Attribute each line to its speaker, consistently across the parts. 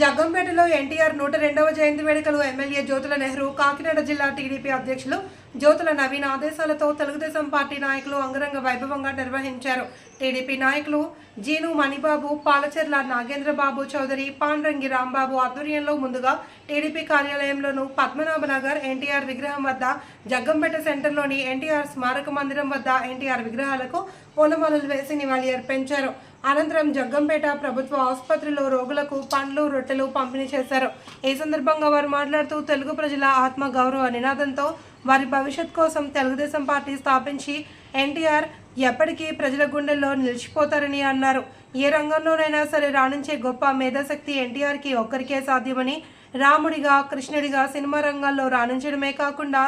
Speaker 1: జగ్గంపేటలో ఎన్టీఆర్ నూట రెండవ జయంతి వేడుకలు ఎమ్మెల్యే జ్యోతుల నెహ్రూ కాకినాడ జిల్లా టీడీపీ అధ్యక్షులు జ్యోతుల నవీన్ ఆదేశాలతో తెలుగుదేశం పార్టీ నాయకులు అంగరంగ వైభవంగా నిర్వహించారు. టీడీపీ నాయకులు జీను మణిబాబు పాలచెర్ల నాగేంద్రబాబు చౌదరి పాండ్రంగి రాంబాబు ఆధ్వర్యంలో ముందుగా టీడీపీ కార్యాలయంలోను పద్మనాభనగర్ ఎన్టీఆర్ విగ్రహం వద్ద జగ్గంపేట సెంటర్లోని ఎన్టీఆర్ స్మారక మందిరం వద్ద ఎన్టీఆర్ విగ్రహాలకు పూలమాలలు వేసి నివాళి అర్పించారు. అనంతరం జగ్గంపేట ప్రభుత్వ ఆసుపత్రిలో రోగులకు పండ్లు రొట్టెలు పంపిణీ చేశారు. ఈ సందర్భంగా వారు మాట్లాడుతూ తెలుగు ప్రజల ఆత్మ గౌరవ నినాదంతో వారి భవిష్యత్ కోసం తెలుగుదేశం పార్టీ స్థాపించి ఎన్టీఆర్ ఎప్పటికీ ప్రజల గుండెల్లో నిలిచిపోతారని అన్నారు. ఏ రంగంలోనైనా సరే రాణించే గొప్ప మేధాశక్తి ఎన్టీఆర్కి ఒక్కరికే సాధ్యమని రాముడిగా కృష్ణుడిగా సినిమా రంగాల్లో రాణించడమే కాకుండా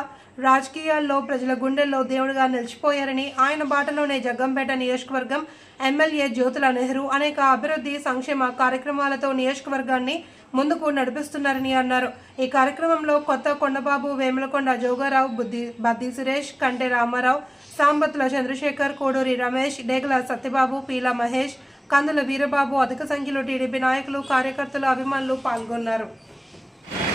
Speaker 1: రాజకీయాల్లో ప్రజల గుండెల్లో దేవుడిగా నిలిచిపోయారని ఆయన బాటలోనే జగ్గంపేట నియోజకవర్గం ఎమ్మెల్యే జ్యోతుల నెహ్రూ అనేక అభివృద్ధి సంక్షేమ కార్యక్రమాలతో నియోజకవర్గాన్ని ముందుకు నడిపిస్తున్నారని అన్నారు. ఈ కార్యక్రమంలో కొత్త కొండబాబు వేములకొండ జోగారావు బుద్ధి బద్ది సురేష్ కంటే రామారావు సాంబత్తుల చంద్రశేఖర్ కోడూరి రమేష్ డేగల సత్యబాబు పీల మహేష్ కందుల వీరబాబు అధిక సంఖ్యలో టీడీపీ నాయకులు కార్యకర్తలు అభిమానులు పాల్గొన్నారు.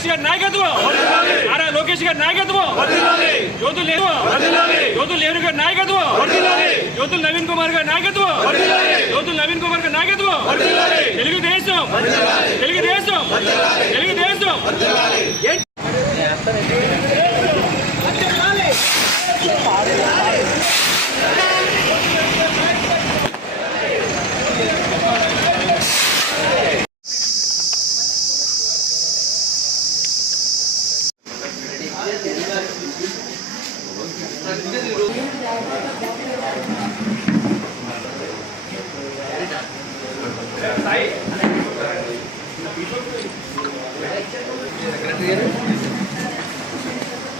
Speaker 2: లోకేష్ గారి నాయకత్వం. ఆరా లోకేష్ గారి నాయకత్వం. యోధులు లేవు యోధులు లేరు గారి నాయకత్వం. యోధులు నవీన్ కుమార్ గారి నాయకత్వం. యోధులు నవీన్ కుమార్ గారి నాయకత్వం. తెలుగుదేశం. తెలుగుదేశం. తెలుగుదేశం.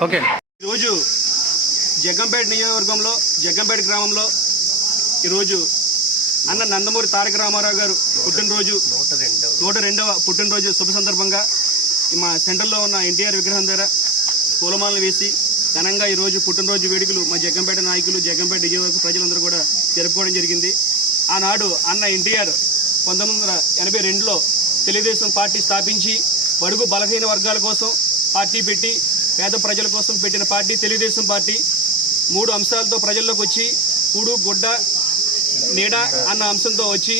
Speaker 3: ఓకే.
Speaker 2: ఈరోజు జగ్గంపేట నియోజకవర్గంలో జగ్గంపేట గ్రామంలో ఈరోజు అన్న నందమూరి తారక రామారావు గారు పుట్టినరోజు నూట రెండవ పుట్టినరోజు శుభ సందర్భంగా మా సెంటర్లో ఉన్న ఎన్టీఆర్ విగ్రహం దగ్గర పూలమాలలు వేసి ఘనంగా ఈరోజు పుట్టినరోజు వేడుకలు మా జగ్గంపేట నాయకులు జగ్గంపేట నియోజకవర్గ ప్రజలందరూ కూడా జరుపుకోవడం జరిగింది. ఆనాడు అన్న ఎన్టీఆర్ పంతొమ్మిది వందల ఎనభై రెండులో తెలుగుదేశం పార్టీ స్థాపించి బడుగు బలహీన వర్గాల కోసం పార్టీ పెట్టి పేద ప్రజల కోసం పెట్టిన పార్టీ తెలుగుదేశం పార్టీ మూడు అంశాలతో ప్రజల్లోకి వచ్చి కూడు గుడ్డ నీడ అన్న అంశంతో వచ్చి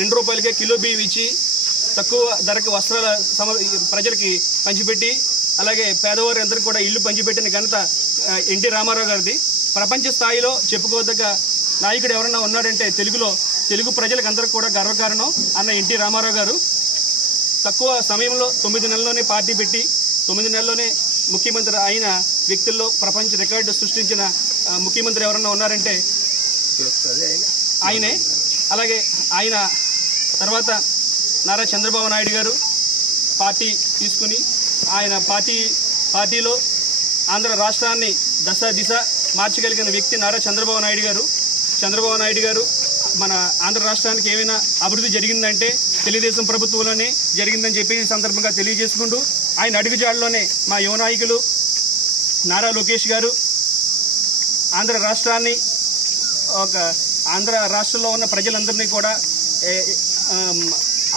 Speaker 2: రెండు రూపాయలకే కిలో బియ్యం ఇచ్చి తక్కువ ధరకు వస్త్రాల సమ ప్రజలకి పంచిపెట్టి అలాగే పేదవారు అందరికీ కూడా ఇల్లు పంచిపెట్టిన ఘనత ఎన్టీ రామారావు గారిది. ప్రపంచ స్థాయిలో చెప్పుకోదగ్గ నాయకుడు ఎవరన్నా ఉన్నాడంటే తెలుగులో తెలుగు ప్రజలకు అందరికీ కూడా గర్వకారణం అన్న ఎన్టీ రామారావు గారు. తక్కువ సమయంలో తొమ్మిది నెలల్లోనే పార్టీ పెట్టి తొమ్మిది నెలల్లోనే ముఖ్యమంత్రి అయిన వ్యక్తుల్లో ప్రపంచ రికార్డు సృష్టించిన ముఖ్యమంత్రి ఎవరన్నా ఉన్నారంటే? ఆయనే. అలాగే ఆయన తర్వాత నారా చంద్రబాబు నాయుడు గారు పార్టీ తీసుకుని ఆయన పార్టీ పార్టీలో ఆంధ్ర రాష్ట్రాన్ని దశ దిశ మార్చగలిగిన వ్యక్తి నారా చంద్రబాబు నాయుడు గారు. చంద్రబాబు నాయుడు గారు మన ఆంధ్ర రాష్ట్రానికి ఏమైనా అభివృద్ధి జరిగిందంటే తెలుగుదేశం ప్రభుత్వంలోనే జరిగిందని చెప్పి సందర్భంగా తెలియజేసుకుంటూ ఆయన అడుగుజాడలోనే మా యువ నాయకులు నారా లోకేష్ గారు ఆంధ్ర రాష్ట్రాన్ని ఒక ఆంధ్ర రాష్ట్రంలో ఉన్న ప్రజలందరినీ కూడా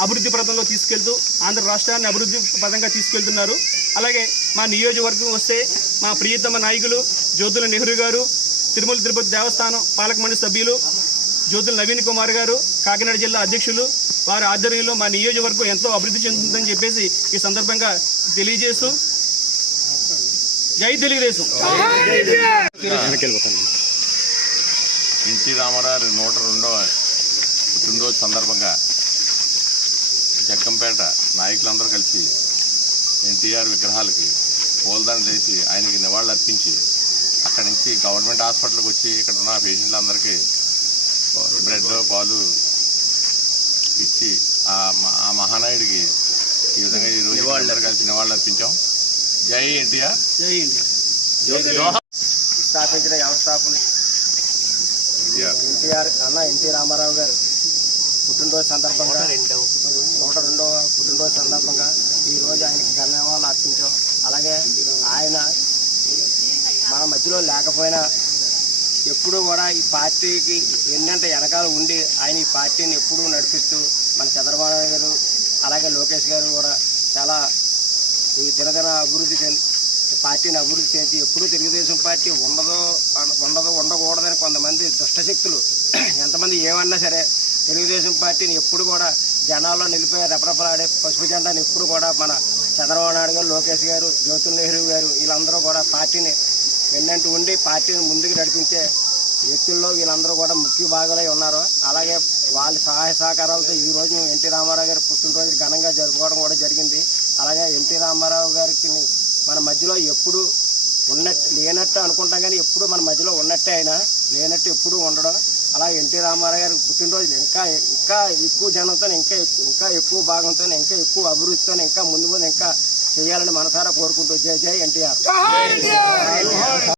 Speaker 2: అభివృద్ధి పథంలో తీసుకెళ్తూ ఆంధ్ర రాష్ట్రాన్ని అభివృద్ధి పథంగా తీసుకెళ్తున్నారు. అలాగే మా నియోజకవర్గం వస్తే మా ప్రియతమ నాయకులు జ్యోతుల నెహ్రూ గారు తిరుమల తిరుపతి దేవస్థానం పాలక మండలి సభ్యులు జ్యోతుల నవీన్ కుమార్ గారు కాకినాడ జిల్లా అధ్యక్షులు వారి ఆధ్వర్యంలో మా నియోజకవర్గం ఎంతో అభివృద్ధి చెందుతుందని చెప్పేసి ఈ సందర్భంగా తెలియజేస్తూ జై తెలుగుదేశం.
Speaker 4: ఎన్టీ రామారావు నూట రెండవ పుట్టినరోజు సందర్భంగా జగ్గంపేట నాయకులందరూ కలిసి ఎన్టీఆర్ విగ్రహాలకి పూలదానం చేసి ఆయనకి నివాళులు అర్పించి అక్కడి నుంచి గవర్నమెంట్ హాస్పిటల్కి వచ్చి ఇక్కడ ఉన్న పేషెంట్లందరికీ బ్రెడ్ పాలు ఇచ్చి ఆ మహానాయుడికి ఈ విధంగా ఈ రోజు అందరూ కలిసి నివాళులు అర్పించాం. జై ఎన్టీఆర్.
Speaker 2: జై ఇండియా
Speaker 3: స్థాపించిన వ్యవస్థాపకులు
Speaker 4: ఎన్టీఆర్.
Speaker 3: అన్న ఎన్టీ రామారావు గారు. పుట్టినరోజు సందర్భంగా నూట రెండవ పుట్టినరోజు సందర్భంగా ఈ రోజు ఆయనకి ధన్యవాదాలు అర్పించాం. అలాగే ఆయన మన మధ్యలో లేకపోయినా ఎప్పుడూ కూడా ఈ పార్టీకి ఎన్నంత వెనకాల ఉండి ఆయన ఈ పార్టీని ఎప్పుడూ నడిపిస్తూ మన చంద్రబాబు నాయుడు గారు అలాగే లోకేష్ గారు కూడా చాలా ఈ దినదిన అభివృద్ధి చెంది పార్టీని అభివృద్ధి చేసి ఎప్పుడూ తెలుగుదేశం పార్టీ ఉండదో ఉండదు ఉండకూడదని కొంతమంది దుష్టశక్తులు ఎంతమంది ఏమన్నా సరే తెలుగుదేశం పార్టీని ఎప్పుడు కూడా జనాల్లో నిలిపే రెపరెపలాడే పసుపు జెండాని ఎప్పుడు కూడా మన చంద్రబాబు నాయుడు గారు లోకేష్ గారు జ్యోతుల్ నెహ్రూ గారు వీళ్ళందరూ కూడా పార్టీని వెన్నంటి ఉండి పార్టీని ముందుకు నడిపించే వ్యక్తుల్లో వీళ్ళందరూ కూడా ముఖ్య భాగాలై ఉన్నారు. అలాగే వాళ్ళ సహాయ సహకారాలతో ఈ రోజు ఎన్టీ రామారావు గారి పుట్టినరోజు ఘనంగా జరుపుకోవడం కూడా జరిగింది. అలాగే ఎన్టీ రామారావు గారికి మన మధ్యలో ఎప్పుడు ఉన్నట్టు లేనట్టు అనుకుంటాం కానీ ఎప్పుడు మన మధ్యలో ఉన్నట్టే అయినా లేనట్టు ఎప్పుడు ఉండడం. అలా ఎన్టీ రామారావు గారి పుట్టినరోజు ఇంకా ఇంకా ఎక్కువ జనంతో ఇంకా ఇంకా ఎక్కువ భాగంతో ఇంకా ఎక్కువ అభివృద్ధితో ఇంకా ముందు ముందు ఇంకా చేయాలని మనసారా కోరుకుంటూ జై జై ఎన్టీఆర్.